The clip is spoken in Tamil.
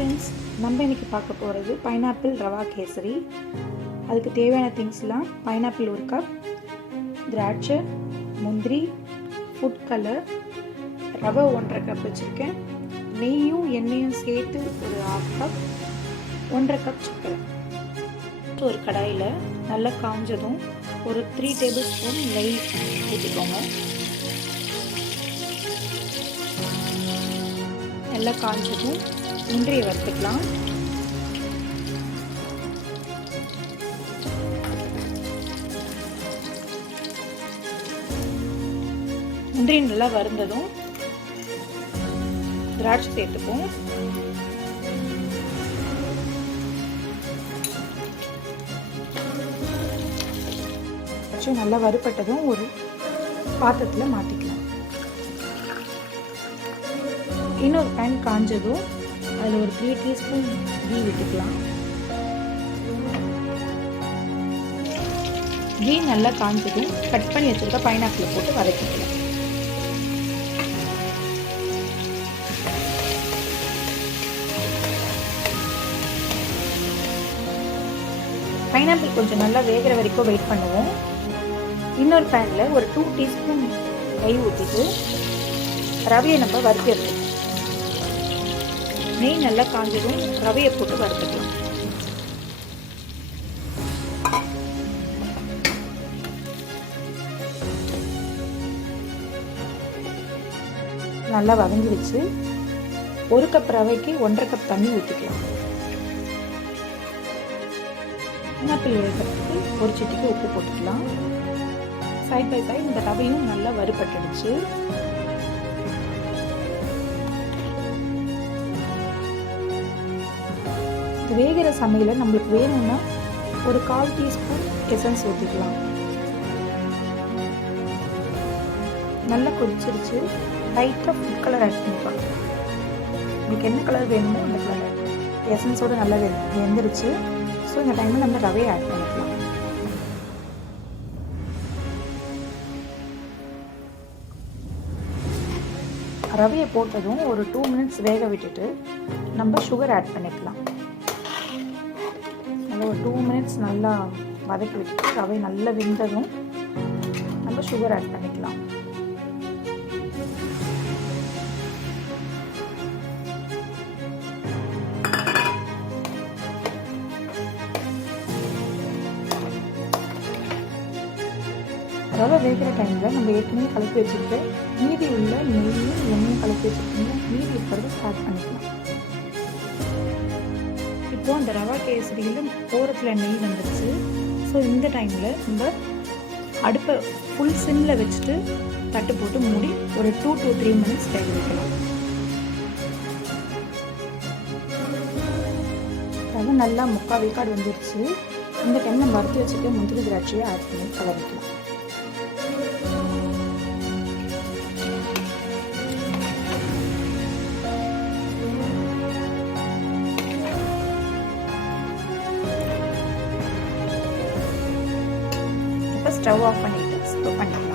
ஃப்ரெண்ட்ஸ், நம்ம இன்றைக்கி பார்க்க போகிறது பைனாப்பிள் ரவா கேசரி. அதுக்கு தேவையான திங்ஸ்லாம் பைனாப்பிள் 1 கப், திராட்சை, முந்திரி, ஃபுட் கலர், ரவை 1.5 கப் வச்சுருக்கேன், நெய்யும் எண்ணெயும் சேர்த்து ஒரு 1/2 கப், 1.5 கப் சர்க்கரை. ஒரு கடாயில் நல்லா காஞ்சதும் ஒரு 3 டேபிள் ஸ்பூன் நெய் ஊற்றிக்கோங்க. நல்லா காஞ்சதும் முந்திரியை வறுத்துக்கலாம். முந்திரி நல்லா வறுந்ததும் திராட்சை சேர்த்துப்போம். நல்லா வறுப்பட்டதும் ஒரு பாத்திரத்தில் மாற்றிக்கலாம். இன்னொரு பேன் காஞ்சதும் அதில் ஒரு 3 டீஸ்பூன் கீ விட்டுக்கலாம். கீ நல்லா காஞ்சதும் கட் பண்ணி வச்சுருக்க பைனாப்பிள் போட்டு வதக்கிக்கலாம். பைனாப்பிள் கொஞ்சம் நல்லா வேகிற வரைக்கும் வெயிட் பண்ணுவோம். இன்னொரு பேனில் ஒரு 2 டீஸ்பூன் நெய் ஊற்றிட்டு ரவையை நம்ம வறுத்து எடுத்துக்கலாம். நெய் நல்லா காஞ்சதும் ரவையை போட்டு வறுத்துக்கலாம். நல்லா வதங்கிடுச்சு. 1 கப் ரவைக்கு 1.5 கப் தண்ணி ஊற்றிக்கலாம். பைனாப்பிள் வேகிறதுக்கு ஒரு சிட்டிக்கு உப்பு போட்டுக்கலாம். சைட் பை சைட் இந்த ரவையும் நல்லா வறுபட்டுடுச்சு. வேகிற சமையல நம்மளுக்கு வேணும்னா ஒரு 1/4 டீஸ்பூன் எசன்ஸ் ஊற்றிக்கலாம். நல்லா கொதிச்சிருச்சு. லைட்டாக ஃபுட் கலர் ஆட் பண்ணிக்கலாம். உங்களுக்கு என்ன கலர் வேணுமோ அந்த கலர். எசன்ஸோடு நல்லா வெந்துருச்சு. ஸோ இந்த டைமில் நம்ம ரவையை ஆட் பண்ணிக்கலாம். ரவையை போட்டதும் ஒரு 2 மினிட்ஸ் வேக விட்டுட்டு நம்ம சுகர் ஆட் பண்ணிக்கலாம். ஒரு 2 மினிட்ஸ் நல்லா வதக்கி விட்டுட்டு ரவை நல்லா வெந்ததும் நம்ம சுகர் ஆட் பண்ணிக்கலாம். ரவை வேகிற டைமில் நம்ம ஏற்கனவே கலக்கி வச்சுட்டு மீதி உள்ள நெய்யும் எண்ணெயும் கலக்கி வச்சுருக்கோம். மீதி இருக்கிறது ஸ்டார்ட் பண்ணிக்கலாம். இப்போது அந்த ரவா கேசரியில் ஓரத்தில் நெய் வந்துடுச்சு. ஸோ இந்த டைமில் நம்ம அடுப்பை ஃபுல் சிம்மில் வச்சுட்டு தட்டு போட்டு மூடி ஒரு 2 to 3 மினிட்ஸ் வேக வைக்கலாம். ரவை நல்லா 3/4 வேக்காடு வந்துடுச்சு. இந்த டைம் நம்ம வறுத்து வச்சுட்டு முந்திரி திராட்சையை ஆட் பண்ணி கலரிக்கலாம். ஸ்டவ் ஆஃப் பண்ணிட்டு ஸ்டவ் பண்ணிக்கலாம்.